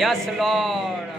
Yes, Lord.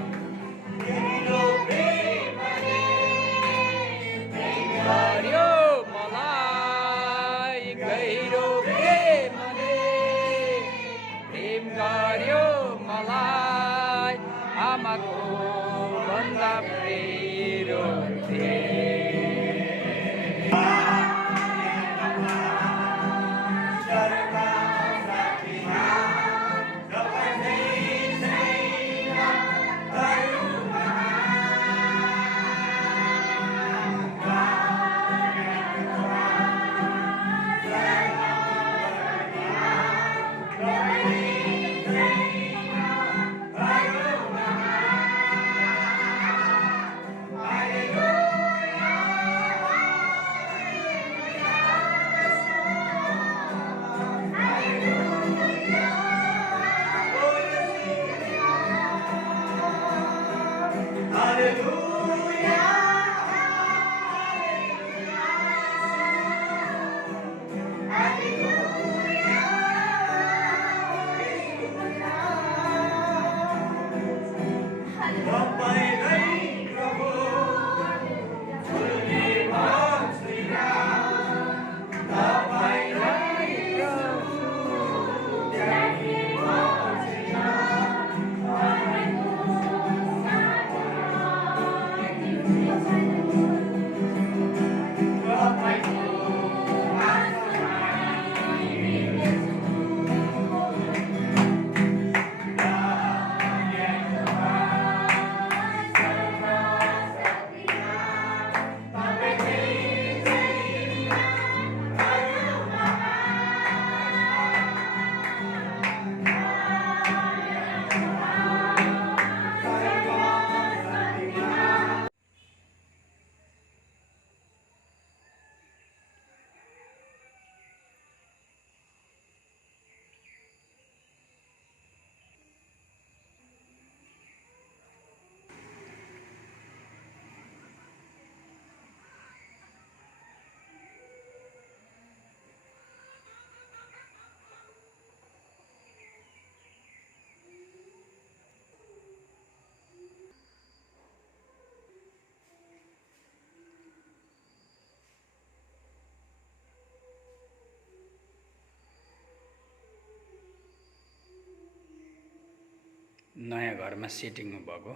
नयाँ घरमा setting भएको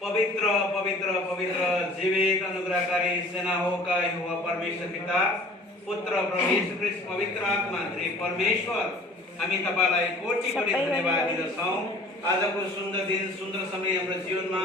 पवित्र पवित्र पवित्र जीवित अनुग्रहकारी सेना हो का यहोवा परमेश्वर पिता पुत्र प्रभु येशू ख्रीष्ट पवित्र आत्मा परमेश्वर हामी तपाईलाई कोटी कोटी धन्यवाद दिन्छौं। आजको सुन्दर दिन सुन्दर समय हाम्रो जीवनमा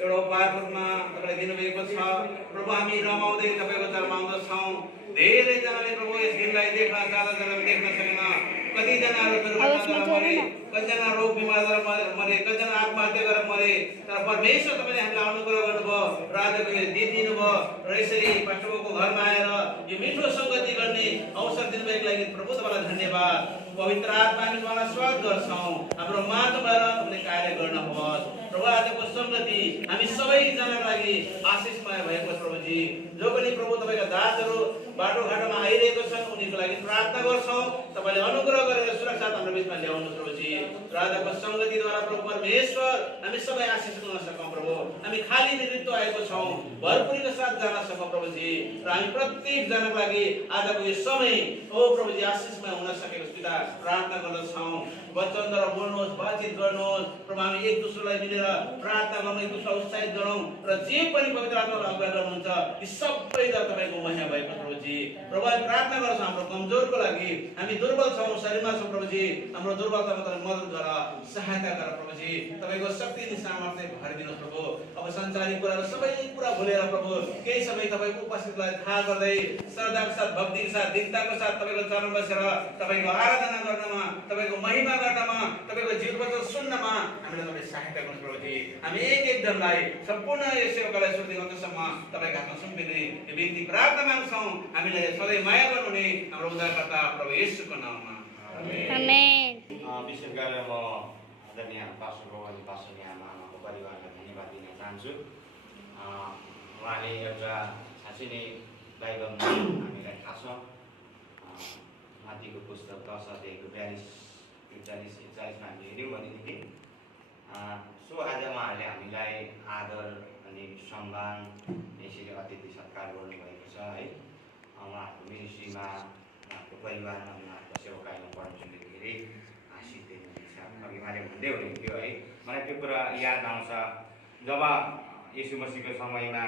एउटा उपहारमा तपाईले दिनुभएको छ। प्रभु हामी रमाउँदै तपाईको चरणमा आउँदछौं। धेरै जनाले प्रभु यस दिनलाई देख्न चाहँदा जनाले देख्न सकेन। कति जनाहरु दुर्घटनाद्वारा मरे, कति जना रोग बिमारद्वारा मरे, कति जना आत्महत्या गरेर मरे। तर परमेश्वर तपाईले हामीलाई अनुग्रह गर्नुभयो र आजको यो दिन दिनुभयो र यसरी पास्टरको घरमा आएर यो मिठो संगति गर्ने अवसर दिनुभएको लागि प्रभु तपाईलाई धन्यवाद। पवित्र आत्मा हामी तपाईलाई स्वागत गर्छौं। हाम्रो माझमा भएर तपाईले कार्य गर्नुहोस्। प्रभु आजको संगति हामी सबै जनाको लागि आशीषमय भएको छ। प्रभुजी जो पनि प्रभु तपाईका दासहरु बाटोघाटोमा आइरहेको छन् उनीहरुको लागि प्रार्थना गर्छौं। तपाईले अनुग्रह गरेर सुरक्षा हाम्रो बीचमा ल्याउनुहोस् प्रभुजी। र आजको संगतिद्वारा प्रभु परमेश्वर हामी सबै आशीष पाउन सकौं। प्रभु खाली नेतृत्व आएको छौँ भरपुरीको साथ जानसँग प्रभुजी र हामी प्रत्येकजनाको लागि आजको यो समय ओ प्रभुजी आशिषमय हुन सकेको पिता प्रार्थना गर्दछौँ वचनद्वारा बोल्नुहोस् बातचित गर्नुहोस् प्रभु हामी एक दोस्रोलाई मिलेर प्रार्थना गर्नु एक दोस्रोलाई उत्साहित गरौँ र जे पनि पवित्र आत्माले अगुवाई गर्नुहुन्छ ती सबैद्वारा तपाईँको महिमा भएको प्रभुजी प्रभु हामी प्रार्थना गर्छौँ हाम्रो कमजोरको लागि हामी दुर्बल छौँ शरीरमा छौँ प्रभुजी हाम्रो दुर्बलतामा तपाईँ मद्दत गर सहायता गर प्रभुजी तपाईँको शक्ति अनि सामर्थ्य भरिदिनुहोस् प्रभु अब संसारिक कुराहरू सबै कुरा भुलेर प्रभु केही समय तपाईँको उपस्थितिलाई थाहा गर्दै श्रद्धाको साथ भक्तिको साथ दीनताको साथ तपाईँको चरण बसेर तपाईँको आराधना गर्नमा तपाईँको महिमा गर्नमा तपाईँको जीवनको सुन्नमा हामीलाई तपाईँ सहायता गर्नुहोस् प्रभुजी हामी एक एकजनालाई सम्पूर्ण यो सेवकालाई सुन्दै अन्तसम्म तपाईँको हातमा सुम्पिने यो बिन्ती प्रार्थना माग्छौँ हामीलाई सधैँ माया गर्नुहुने हाम्रो उद्धारकर्ता प्रभु येशूको नाममा आमेन। विशेष गरेर म आदरणीय पास्टर अनि पास्टर आमाको परिवारलाई धन्यवाद दिन चाहन्छु। उहाँले एउटा साँच्चै नै बाइबलमा हामीलाई थाहा छ माथिको पुस्तक 10 अध्यायको 42-41-41मा हामीले हेऱ्यौँ भनेदेखि सो आज उहाँहरूले हामीलाई आदर अनि सम्मान यसरी अतिथि सत्कार गर्नुभएको छ है। उहाँहरूको मिनिस्ट्रीमा उहाँको परिवारमा उहाँहरूको सेवाकाईमा परमेश्वरले धेरै आशिष दिनुहुनेछ। अघि उहाँले भन्दै हुनुहुन्थ्यो है मलाई त्यो कुरा याद आउँछ जब यीशु मसीहको समयमा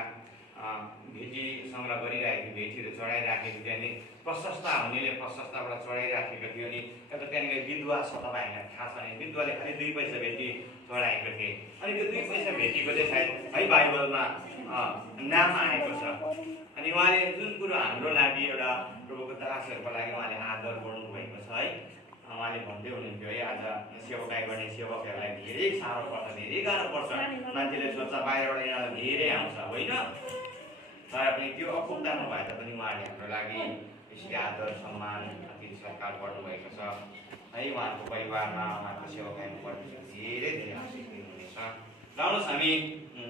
भेटी सङ्ग्रह गरिराखेको भेटीहरू चढाइराखेको थियो अनि प्रशस्ता हुनेले प्रशस्ताबाट चढाइराखेको थियो अनि एउटा त्यहाँनिर विधवा छ तपाईँहरूलाई थाहा छ भने विधवाले खालि 2 पैसा भेटी चढाएको थिए अनि त्यो 2 पैसा भेटीको चाहिँ सायद है बाइबलमा नाम आएको छ। अनि उहाँले जुन कुरो हाम्रो लागि एउटा प्रभुको दासहरूको लागि उहाँले आदर गर्नुभएको छ है। उहाँले भन्दै हुनुहुन्थ्यो है आज सेवाकाई गर्ने सेवकहरूलाई धेरै साह्रो पर्छ धेरै गाह्रो पर्छ मान्छेले सोच्छ बाहिरबाट यिनीहरू धेरै आउँछ होइन तर पनि त्यो अपुग्दामा भए तापनि उहाँले हाम्रो लागि यसरी आदर सम्मान अतिथि सत्कार गर्नुभएको छ है। उहाँहरूको परिवारमा उहाँहरूको सेवाकाईमा परमेश्वर धेरै धेरै आशिष दिनुहुनेछ। लाउनुहोस् हामी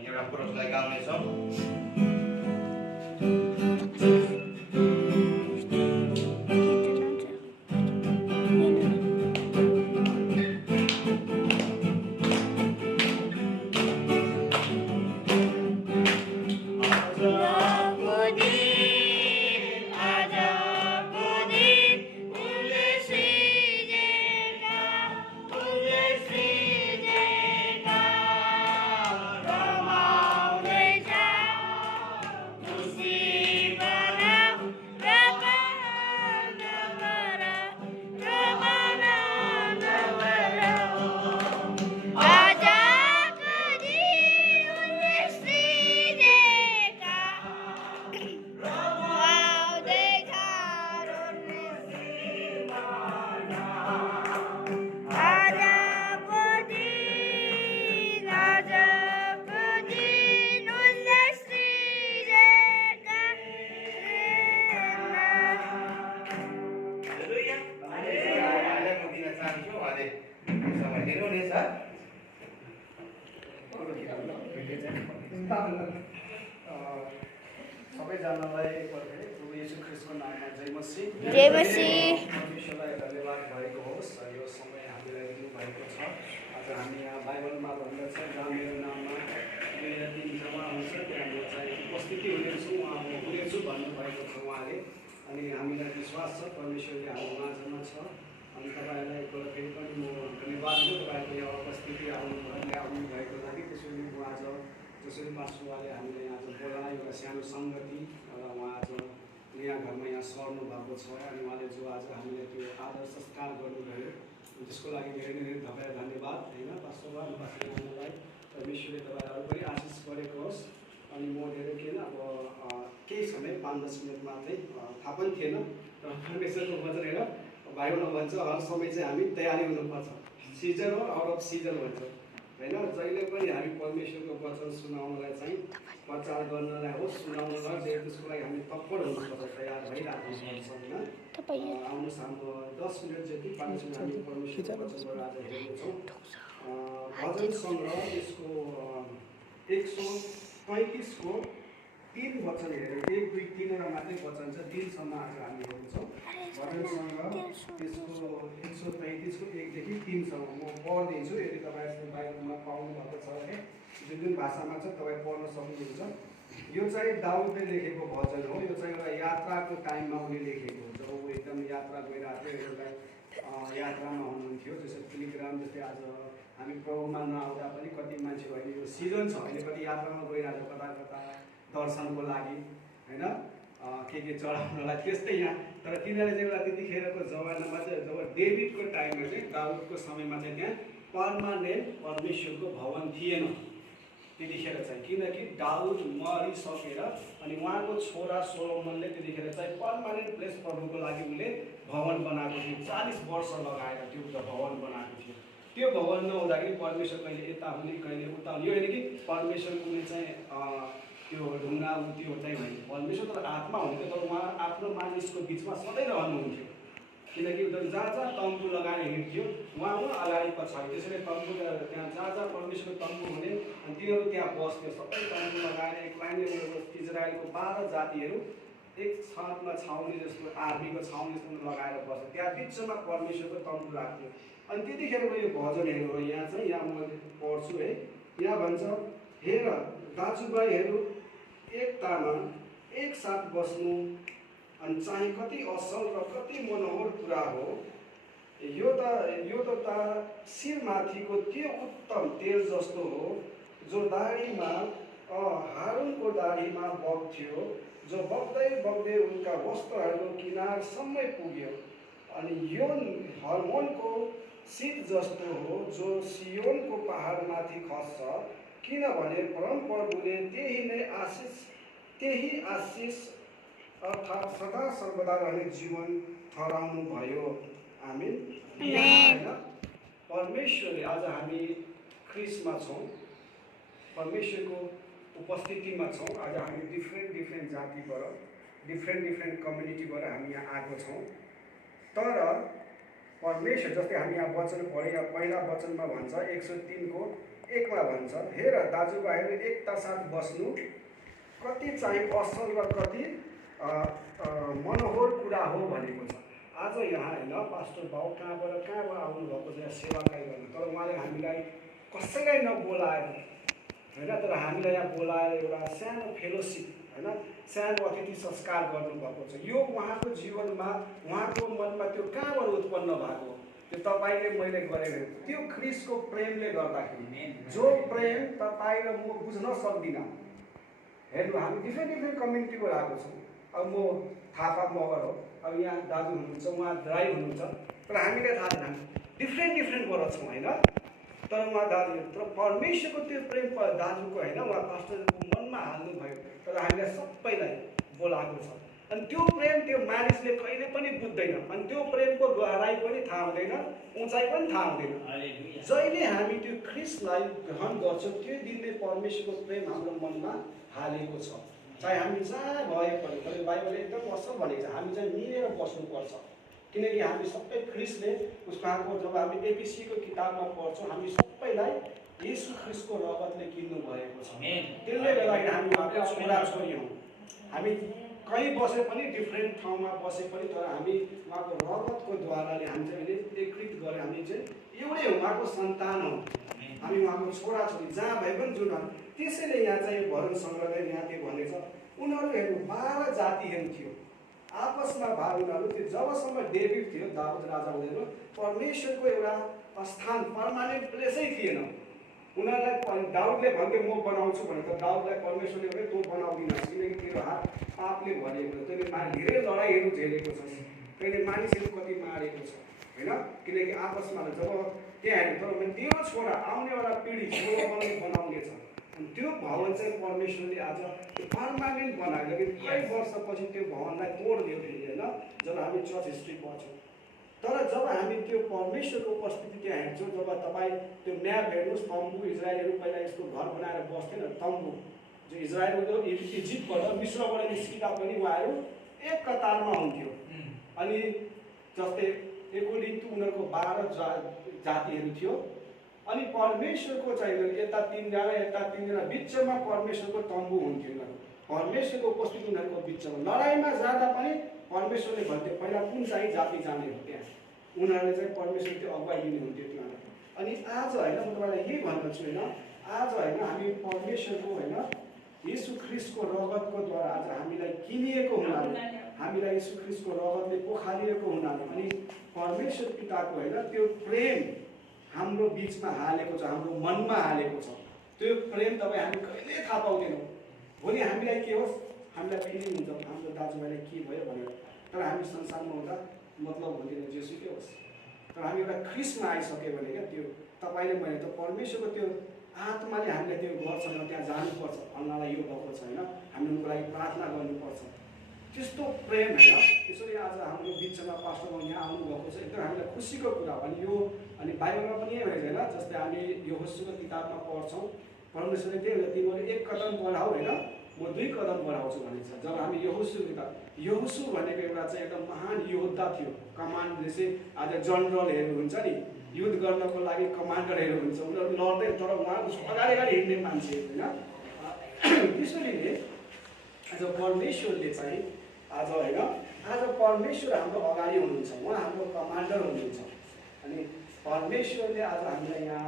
एउटा पुरुषलाई गाउनेछौँ। सबैजनालाई प्रभु येशू ख्रीष्टको नाममा जय मसीह। जय मसीह। परमेश्वरलाई धन्यवाद भएको होस् यो समय हामीलाई दिनुभएको छ। आज हामी यहाँ बाइबलमा भन्दछ जहाँ मेरो नाममा 2 या 3 जम्मा हुन्छ त्यहाँ म चाहिँ उपस्थिति हुनेछु उहाँ म हुनेछु भन्नुभएको छ उहाँले। अनि हामीलाई विश्वास छ परमेश्वरले हाम्रो माझमा छ। अनि तपाईँहरूलाई एकपल्ट फेरि पनि म धन्यवाद दिन्छु तपाईँको यहाँ उपस्थिति आउनुभएको लागि। त्यसैले म आज जसरी पास्टरले हामीले आज बोलाएर एउटा सानो सङ्गति र उहाँ आज नयाँ घरमा यहाँ सर्नु भएको छ अनि उहाँले जो आज हामीले त्यो आदर संस्कार गर्नुभयो त्यसको लागि धेरै धेरै तपाईँ धन्यवाद होइन पास्टरलाई परमेश्वरले तपाईँलाई अरू पनि आशिष गरेको होस्। अनि म धेरै के अब केही समय 5-10 मिनटमा चाहिँ थाहा पनि थिएन र परमेश्वरको वचन हेर बाइबलमा भन्छ हर समय चाहिँ हामी तयारी हुनुपर्छ सिजन हो आउट अफ सिजन भन्छ होइन। जहिले पनि हामी परमेश्वरको वचन सुनाउनलाई चाहिँ प्रचार गर्नलाई होस् सुनाउनलाई त्यसको लागि हामी तत्पर हुनुपर्छ तयार भइराख्नुपर्छ होइन। आउनुहोस् हाम्रो 10 मिनट जति 5 मिनट हामी परमेश्वरको वचनबाट आज हेर्नेछौँ। भजन सङ्ग्रह यसको 135 को 3 वचन हेऱ्यौँ, 1, 2, 3 मात्रै वचन छ, 3सम्म आज हामी हेर्छौँ। भजनसँग त्यसको 133 को 1 देखि 3सम्म म पढ्दैछु, यदि तपाईँहरूले बाइबलमा पाउनु भएको छ भने जुन भाषामा छ तपाईँ पढ्न सक्नुहुन्छ। यो चाहिँ दाउदले लेखेको भजन हो। यो चाहिँ एउटा यात्राको टाइममा उनले लेखेको हो, जब ऊ एकदम यात्रा गइरहेको थियो, एउटा यात्रामा हुनुहुन्थ्यो। जस्तै पिलिग्राम, जस्तै आज हामी प्रभुमा नआउँदा पनि कति मान्छे अहिले यो सिजन छ, अहिले कति यात्रामा गइरहेको कता कता दर्शनको लागि होइन, के चढाउनलाई। त्यस्तै यहाँ तर तिनीहरूले चाहिँ एउटा त्यतिखेरको जमानामा चाहिँ जब डेभिडको टाइममा चाहिँ दाउदको समयमा चाहिँ त्यहाँ पर्मानेन्ट परमेश्वरको भवन थिएन त्यतिखेर चाहिँ, किनकि दाउद मरिसकेर अनि उहाँको छोरा सोलोमनले त्यतिखेर चाहिँ पर्मानेन्ट प्लेस प्रभुको लागि उसले भवन बनाएको थियो। 40 वर्ष लगाएर त्यो भवन बनाएको थियो। त्यो भवन नहुँदाखेरि परमेश्वर कहिले यता हुने कहिले उता हुने, यो होइन कि परमेश्वर कुनै चाहिँ त्यो ढुङ्गा त्यो चाहिँ होइन। परमेश्वर तर आत्मा हुन्थ्यो, तर उहाँ आफ्नो मानिसको बिचमा सधैँ रहनुहुन्थ्यो, किनकि उनीहरू जहाँ जहाँ तम्बु लगाएर हिँड्थ्यो उहाँ अगाडि पछाडि। त्यसैले तम्बु त्यहाँ जहाँ परमेश्वरको तम्बु हुने अनि तिनीहरू त्यहाँ बस्थ्यो। सबै तम्बु लगाएर एक लाइनले इजरायलको 12 जातिहरू एक छतमा छाउनी जस्तो, आर्मीको छाउनी जस्तो लगाएर बस्थ्यो। त्यहाँ बिचमा परमेश्वरको तम्बु राख्थ्यो। अनि त्यतिखेरको यो भजनहरू हो। यहाँ चाहिँ यहाँ म पढ्छु है। यहाँ भन्छ, हेर दाजुभाइहरू एकतामा एकसाथ बस्नु अनि चाहिँ कति असल र कति मनोहर कुरा हो। यो त शिरमाथिको त्यो उत्तम तेल जस्तो हो जो दाढीमा हारुनको दाढीमा बग्थ्यो, जो बग्दै बग्दै उनका वस्त्रहरूको किनारसम्मै पुग्यो। अनि यो हर्मोनको शीत जस्तो हो जो सियोनको पहाडमाथि खस्छ, किनभने परमप्रभुले त्यही आशिष अर्थात् सदा सर्वदा रहने जीवन ठहराउनु भयो। आमीन। परमेश्वरले आज हामी ख्रिस्टमा छौँ, परमेश्वरको उपस्थितिमा छौँ। आज हामी डिफ्रेन्ट जातिबाट डिफ्रेन्ट कम्युनिटीबाट हामी यहाँ आएको छौँ। तर परमेश्वर जस्तै हामी यहाँ वचन पढे, यहाँ पहिला वचनमा भन्छ 103 को 1 मा भन्छ, हेर दाजुभाइहरू एकता साथ बस्नु कति चाहिँ असल र कति मनोहर कुरा हो भनेको छ। आज यहाँ होइन पास्टर बाउ कहाँबाट आउनुभएको छ यहाँ सेवाकाई गर्न, तर उहाँले हामीलाई कसैलाई नबोलाएर होइन, तर हामीलाई यहाँ बोलाएर एउटा सानो फेलोसिप होइन, सानो अतिथि संस्कार गर्नुभएको छ। यो उहाँको जीवनमा उहाँको मनमा त्यो कहाँबाट उत्पन्न भएको, त्यो तपाईँले मैले गरेको त्यो ख्रिस्टको प्रेमले गर्दाखेरि, जो प्रेम तपाईँ र म बुझ्न सक्दिनँ। हेर्नु, हामी डिफ्रेन्ट कम्युनिटीबाट आएको छौँ। अब म थापा मगर हो, अब यहाँ दाजु हुनुहुन्छ, उहाँ राई हुनुहुन्छ, तर हामीले थाहा छैन, हामी डिफ्रेन्टबाट छौँ होइन। तर उहाँ दाजु, तर परमेश्वरको त्यो प्रेम दाजुको होइन, उहाँ पास्टरको मनमा हाल्नुभयो, तर हामीलाई सबैलाई बोलाएको छ। अनि त्यो प्रेम त्यो मानिसले कहिले पनि बुझ्दैन, अनि त्यो प्रेमको गहराई पनि थाहा हुँदैन, उचाइ पनि थाहा हुँदैन। जहिले हामी त्यो ख्रिस्टलाई ग्रहण गर्छौँ त्यो दिनले परमेश्वरको प्रेम हाम्रो मनमा हालेको छ। चाहे हामी जहाँ भए पनि, तर बाइबलले एकदम असल भनेको छ, हामी चाहिँ मिलेर बस्नुपर्छ। किनकि हामी सबै ख्रिस्टले उसको जब हामी एपिसीको किताबमा पढ्छौँ, हामी सबैलाई येशू ख्रिस्टको रगतले किन्नु भएको छ। त्यसले गर्दाखेरि हामी उहाँको छोराछोरी हौँ। हामी कहीँ बसे पनि, डिफ्रेन्ट ठाउँमा बसे पनि, तर हामी उहाँको रगतको द्वाराले हामी चाहिँ एकीकृत गरेर हामी चाहिँ एउटै उहाँको सन्तान हौँ। हामी उहाँको छोराछोरी जहाँ भए पनि जुन। त्यसैले यहाँ चाहिँ भजन सङ्ग्रहले यहाँ के भनेछ, उनीहरू हेर्नु 12 जातिहरू थियो आपसमा भाइ। उनीहरू त्यो जबसम्म डेभिड थियो, दाउद राजा हुँदैन, परमेश्वरको एउटा स्थान पर्मानेन्ट प्लेसै थिएन। उनीहरूलाई दाउदले भन्थ्यो म बनाउँछु भने, त दाउदलाई परमेश्वरले भने तँ बनाउँदिनस्, किनकि तेरो हात पापले भरिएको छ, तैँले धेरै लडाइँहरू झेलेको छस्, तैँले मानिसहरू कति मारेको छ होइन। किनकि आपसमा जब त्यहाँ हेर्नु, तर तेरो छोरा आउनेवाला पिँढी सोलोमनले बनाउनेछ। अनि त्यो भवन चाहिँ परमेश्वरले आज त्यो पर्मानेन्ट बनायो। लेकिन कति वर्षपछि त्यो भवनलाई तोडिदियो फेरि होइन, जब हामी चर्च हिस्ट्री पढ्छौँ। तर जब हामी त्यो परमेश्वरको उपस्थिति त्यहाँ हेर्छौँ, जब तपाईँ त्यो म्याप हेर्नुहोस्, तम्बु इजरायलहरू पहिला यस्तो घर बनाएर बस्थेन, तम्बु जो इजरायलको इजिप्टबाट मिस्रबाट निस्किँदा पनि उहाँहरू एक कतारमा हुन्थ्यो। अनि जस्तै एकोली उनीहरूको 12 जातिहरू थियो। अनि परमेश्वरको चाहिँ यता 3 जना यता 3 जना बिचमा परमेश्वरको तम्बु हुन्थ्यो। परमेश्वरको उपस्थिति उनीहरूको बिचमा लडाइँमा जाँदा पनि परमेश्वरले भन्थ्यो पहिला कुन चाहिँ जाति जाने हो त्यहाँ उनीहरूले चाहिँ परमेश्वर त्यो अगुवाई दिनुहुन्थ्यो तिमीहरूलाई। अनि आज होइन म तपाईँलाई यही भन्दछु होइन आज होइन हामी परमेश्वरको होइन यीशु ख्रीष्टको रगतको द्वारा आज हामीलाई किनिएको हुनाले हामीलाई यीशु ख्रीष्टको रगतले पोखालिएको हुनाले अनि परमेश्वर पिताको होइन त्यो प्रेम हाम्रो बिचमा हालेको छ हाम्रो मनमा हालेको छ। त्यो प्रेम तपाईँ हामी कहिले थाहा पाउँदैनौँ। भोलि हामीलाई के होस् हामीलाई फिलिङ हुन्छ हाम्रो दाजुभाइलाई के भयो भनेर तर हामी संसारमा हुँदा मतलब हुँदैन जेसुकै होस् तर हामी एउटा ख्रीष्टमा आइसक्यो भने क्या त्यो तपाईँले मैले त परमेश्वरको त्यो आत्माले हामीलाई त्यो गर्छ त्यहाँ जानुपर्छ अन्नालाई यो भएको छ होइन हामीले उनको लागि प्रार्थना गर्नुपर्छ त्यस्तो प्रेम होइन। त्यसरी आज हाम्रो बिचमा पास्टर यहाँ आउनुभएको छ एकदम हामीलाई खुसीको कुरा हो। अनि यो अनि बाइबलमा पनि यही होइन जस्तै हामी यहोशूको किताबमा पढ्छौँ परमेश्वरले त्यही हुन्छ तिमीहरू 1 कदम बढाऊ होइन म 2 कदम बढाउँछु भनेको छ। जब हामी यहोशू किताब यहोशू भनेको एउटा चाहिँ एकदम महान योद्धा थियो कमान्ड जस्तै आज जनरलहरू हुन्छ नि युद्ध गर्नको लागि कमान्डरहरू हुन्छ उनीहरू लड्दै तर उहाँ अगाडि अगाडि हिँड्ने मान्छे होइन। त्यसरी नै आज परमेश्वरले चाहिँ आज होइन आज परमेश्वर हाम्रो अगाडि हुनुहुन्छ उहाँ हाम्रो कमान्डर हुनुहुन्छ। अनि परमेश्वरले आज हामीलाई यहाँ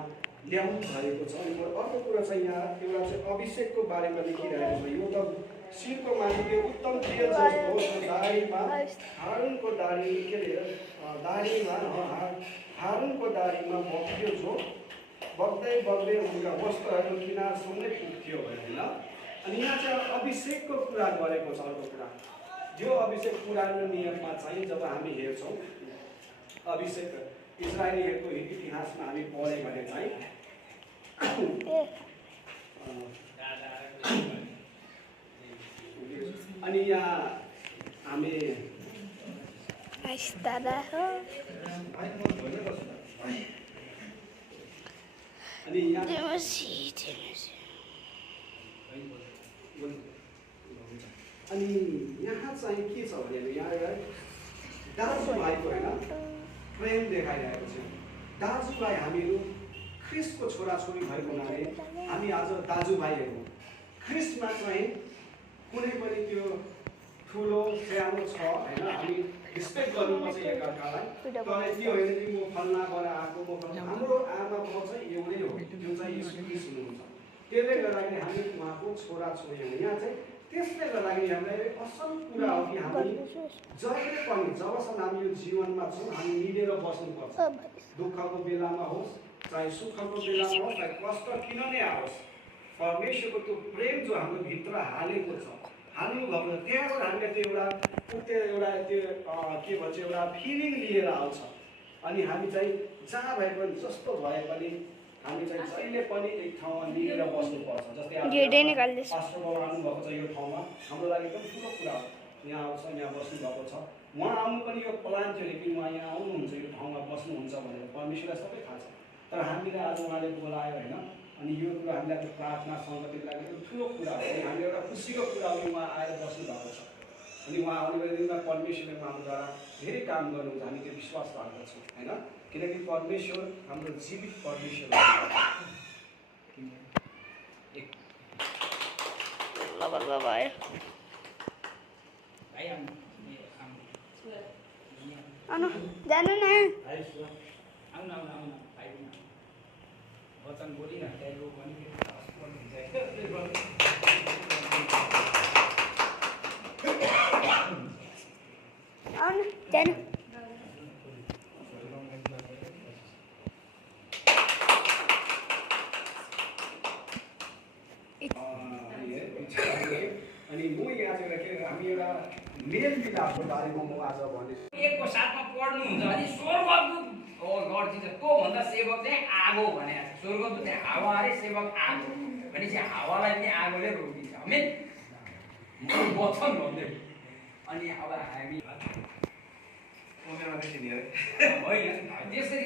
ल्याउनु भएको छ। अनि अर्को कुरा चाहिँ यहाँ एउटा चाहिँ अभिषेकको बारेमा लेखिरहेको छ यो त शिरको माथि त्यो उत्तम तेल जस्तो दाढीमा हारुनको दाढी के अरे दाढीमा हारुनको दाढीमा बग्थ्यो जो बग्दै बग्दै उनका वस्त्रहरू किनारसँगै पुग्थ्यो होइन। अनि यहाँ चाहिँ अभिषेकको कुरा गरेको छ। अर्को कुरा यो अभिषेक पुरानो नियममा चाहिँ जब हामी हेर्छौँ अभिषेक इजरायलीहरूको इतिहासमा हामी पढ्यौँ भने चाहिँ अनि यहाँ हामी अनि यहाँ अनि यहाँ चाहिँ के छ भने यहाँ एउटा दाजुभाइको होइन प्रेम देखाइरहेको छ। दाजुभाइ हामीहरू ख्रीष्टको छोराछोरी भएको हुनाले हामी आज दाजुभाइहरू ख्रीष्टमा चाहिँ कुनै पनि त्यो ठुलो सानो छ होइन हामी रिस्पेक्ट गर्नुपर्छ एकअर्कालाई। तर त्यो होइन कि म फल्नाबाट आएको म हाम्रो आमा बाउ चाहिँ एउटै हो त्यो चाहिँ यीशु ख्रीष्ट हुनुहुन्छ। त्यसले गर्दाखेरि हामी उहाँको छोराछोरी हो। यहाँ चाहिँ त्यसले गर्दाखेरि हामीलाई असल कुरा हो कि हामी जहिले पनि जबसम्म हामी यो जीवनमा छौँ हामी मिलेर बस्नुपर्छ। दुःखको बेलामा होस् चाहे सुखको बेलामा होस् चाहे कष्ट किन नै आओस् परमेश्वरको त्यो प्रेम जो हाम्रो भित्र हालेको छ हाल्नु भएको छ त्यहाँबाट हामीले त्यो एउटा त्यो के भन्छ एउटा फिलिङ लिएर आउँछ। अनि हामी चाहिँ जहाँ भए पनि जस्तो भए पनि हामी चाहिँ जहिले पनि एक ठाउँमा मिलेर बस्नुपर्छ। जस्तै पास्टर बाबु आउनुभएको छ यो ठाउँमा हाम्रो लागि एकदम ठुलो कुरा हो। यहाँ आउँछ यहाँ बस्नुभएको छ उहाँ आउनु पनि यो प्लान थियो कि उहाँ यहाँ आउनुहुन्छ यो ठाउँमा बस्नुहुन्छ भनेर परमेश्वरलाई सबै थाहा छ। तर हामीलाई आज उहाँले बोलायो होइन अनि यो कुरा हामीलाई प्रार्थना सङ्गतिको लागि एकदम ठुलो कुरा हो। अनि हामी एउटा खुसीको कुरा हो कि उहाँ आएर बस्नुभएको छ। अनि उहाँ आउने दिनमा परमेश्वरले उहाँद्वारा धेरै काम गर्नुहुन्छ हामी त्यो विश्वास राख्दछौँ होइन। किनकि परमेश्वर हाम्रो जीवित परमेश्वर जानु न वचन बोलिरहेको जानु अनि म यहाँ चाहिँ के हामी एउटा मेल मिलापको बारेमा म आज भन्दैछु। एकको साथमा पढ्नुहुन्छ भने स्वर्गदूत हो लर्ड जिजस को भन्दा सेवक चाहिँ आगो भनेको छ। स्वर्गदूत चाहिँ हावा अरे सेवक आगो भनेपछि हावालाई पनि आगोले रोकिन्छ आमेन वचन भन्दै। अनि अब हामी होइन त्यसरी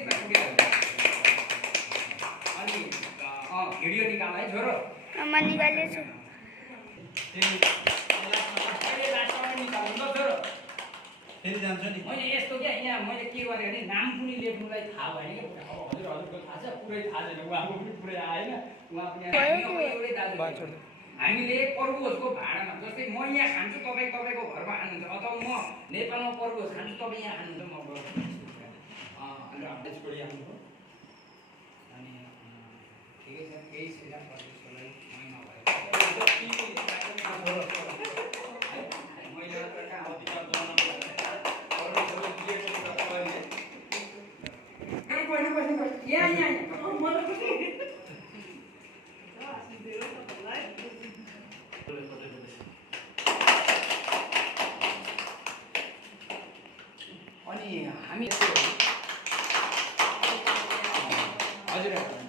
अनि भिडियो निकाल है छोरो म निकालेछु फेरि जान्छ नि मैले यस्तो क्या यहाँ मैले के गरेँ भने नाम पनि लेख्नुलाई थाहा भएन क्या। अब हजुरको थाहा छ पुरै थाहा छैन उहाँको पनि पुरै आएन उहाँ पनि एउटै दाजु हामीले परभोजको भाडामा जस्तै म यहाँ खान्छु तपाईँ तपाईँको घरमा खानुहुन्छ अथवा म नेपालमा परभोज खान्छु तपाईँ यहाँ खानुहुन्छ म अन्त त्यसपछि आउनुभयो अनि ठिकै छ केही छैन परभोजकोलाई महिना भयो महिना त कहाँ अधिकार बनाउनु यहाँ अनि हामी हजुर